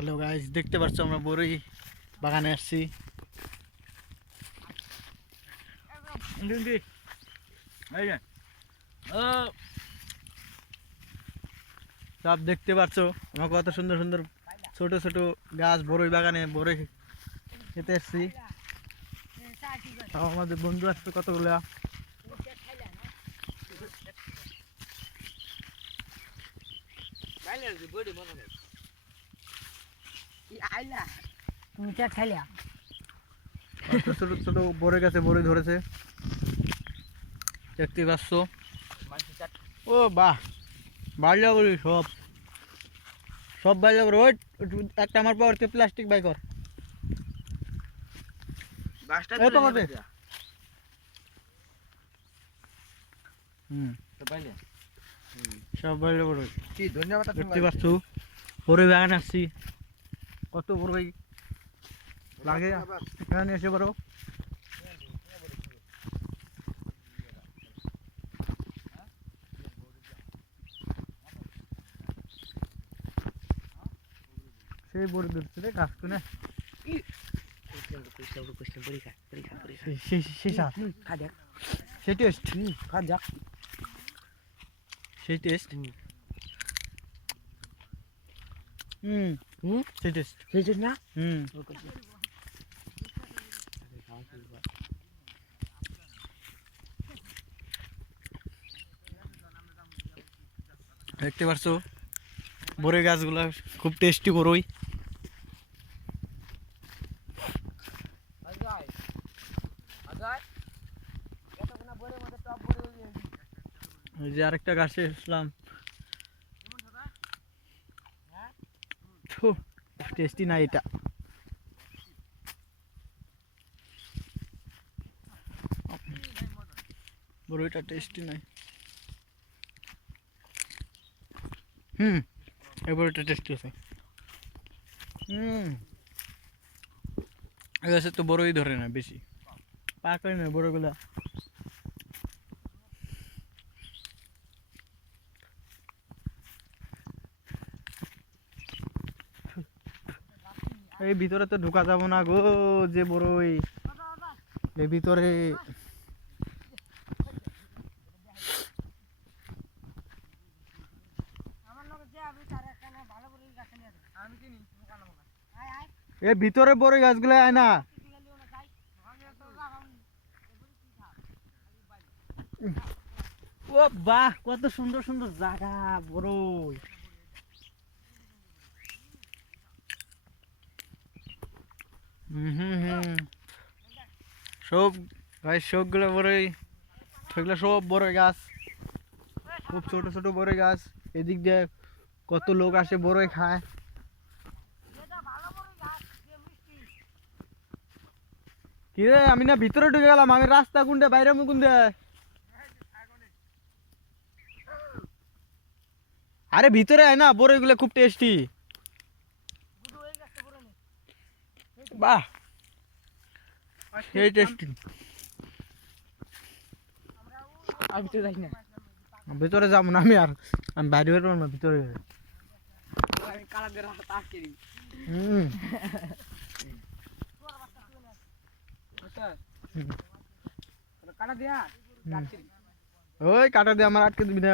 Hello guys, দেখতে পাচ্ছ আমরা বড়ই বাগানে আসছি। সব দেখতে পাচ্ছ আমার কত সুন্দর সুন্দর ছোট ছোট গাছ বড়ই বাগানে বড়ই খেতে এসছি। আমাদের বন্ধু আসছে কতগুলো। ছোট ছোট বড়ই গাছে বড়ই ধরেছে, দেখতে পাচ্ছ। ও বাহ, বাড়িয়া বড়ি সব সব বাড়িয়া বড়ি। ওই একটা আমার পাওয়ার প্লাস্টিক বাই কর। সব বাড়িয়া বড়ি দেখতে পাচ্ছ। বড়ই বাগানে আসছি, কত বড়ই লাগে এখানে এসে বড়। সেই বড়ি ধরছে রে গাছ কোনে। সেই টেস্ট, সেই টেস্ট, সেই টেস্ট না। দেখতে পারছো বড়ই গাছগুলা খুব টেস্টি বড়ই। এই যে আরেকটা গাছে এসলাম, টেস্টি না এটা। বড়ইটা টেস্টি নাই। এই বড়ইটা টেস্টি আছে। এই গাছে তো বড়ই ধরে না বেশি, পাকাই না বড়গুলা। এই ভিতরে তো ঢোকা যাব না গো, যে বড়ই এই ভিতরে। এ ভিতরে বড়ই গাছগুলো আয় না। ও বাহ, কত সুন্দর সুন্দর জায়গা বড়ই। সব ভাই সবগুলো বড়ই, সেগুলো সব বড়ই গাছ, খুব ছোট ছোট বড়ই গাছ। এদিক দিয়ে কত লোক আসে বড়ই খায়। কি রে, আমি না ভিতরে ঢুকে গেলাম, আমি রাস্তা কোনটা বাইরে কোনটা? আরে ভিতরে আয় না, বড়ইগুলো খুব টেস্টি। বাহ, সেই টেস্টি। ভিতরে যাবো না আমি, আর আমি বাইরে বেরোবো না, ভিতরে। ওই কাটা দিয়ে আমার আটকে দিবি না।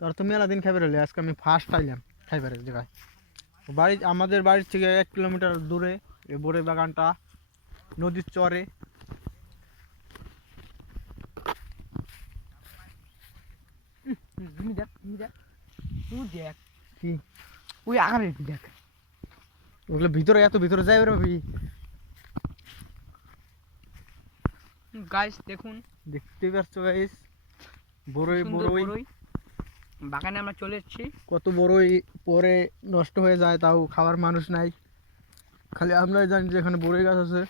তোর তো মেলা দিন খাইবার হলে, আজকে আমি ফার্স্ট আইলাম খাইবারের জায়গায়। বাড়ি আমাদের বাড়ির থেকে 1 কিলোমিটার দূরে এই বড়ই বাগানটা, নদীর চরে। ওই আরে দেখ, ওগুলো ভিতরে, এত ভিতরে যাই ভাবি। গাইস দেখুন, দেখতে পাচ্ছ গাইস, বড়ই বড়ই বাগানে আমরা চলে এসেছি। কত বড়ই পরে নষ্ট হয়ে যায়, তাও খাওয়ার মানুষ নাই, খালি আমরাই জানি যে এখানে বড়ই গাছ আছে।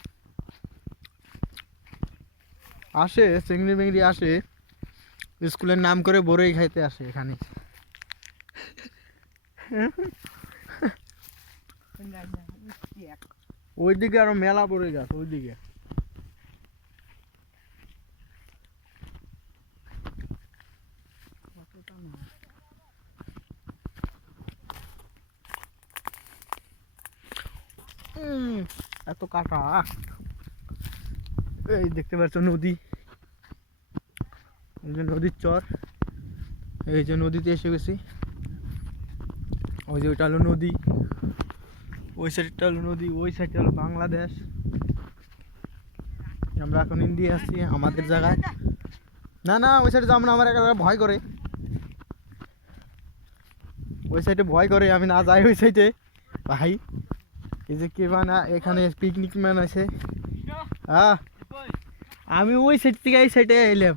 আসে চিংড়ি মিংড়ি আসে, স্কুলের নাম করে বড়ই খাইতে আসে এখানে। ওইদিকে আরো মেলা বড়ই গাছ, ওইদিকে। এত কাটা। এই দেখতে পাচ্ছ নদী, এই যে নদীর চর, এই যে নদীতে এসে গেছি। ওই যে ওইটা হলো নদী, ওই সাইডটা হলো নদী, ওই সাইডটা হলো বাংলাদেশ। আমরা এখন ইন্ডিয়া আছি আমাদের জায়গায়। না না ওই সাইডে যাবো না, আমার একেবারে ভয় করে। ওই সাইডে ভয় করে, আমি না যাই ওই সাইডে ভাই। এই যে কে বানা এখানে পিকনিক ম্যান আছে। আমি ওই সাইড থেকে এই সাইডে এলাম।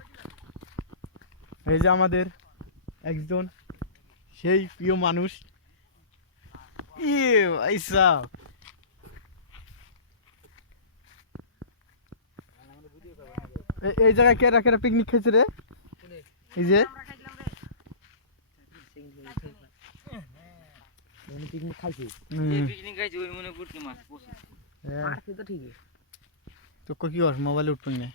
এই যে আমাদের একজন সেই প্রিয় মানুষ। আইসা এই জায়গায় কেরা কেরা পিকনিক খেয়েছে রে? এই যে পিকনিক খাইছি, তো কি কর মোবাইলে উঠবেন না?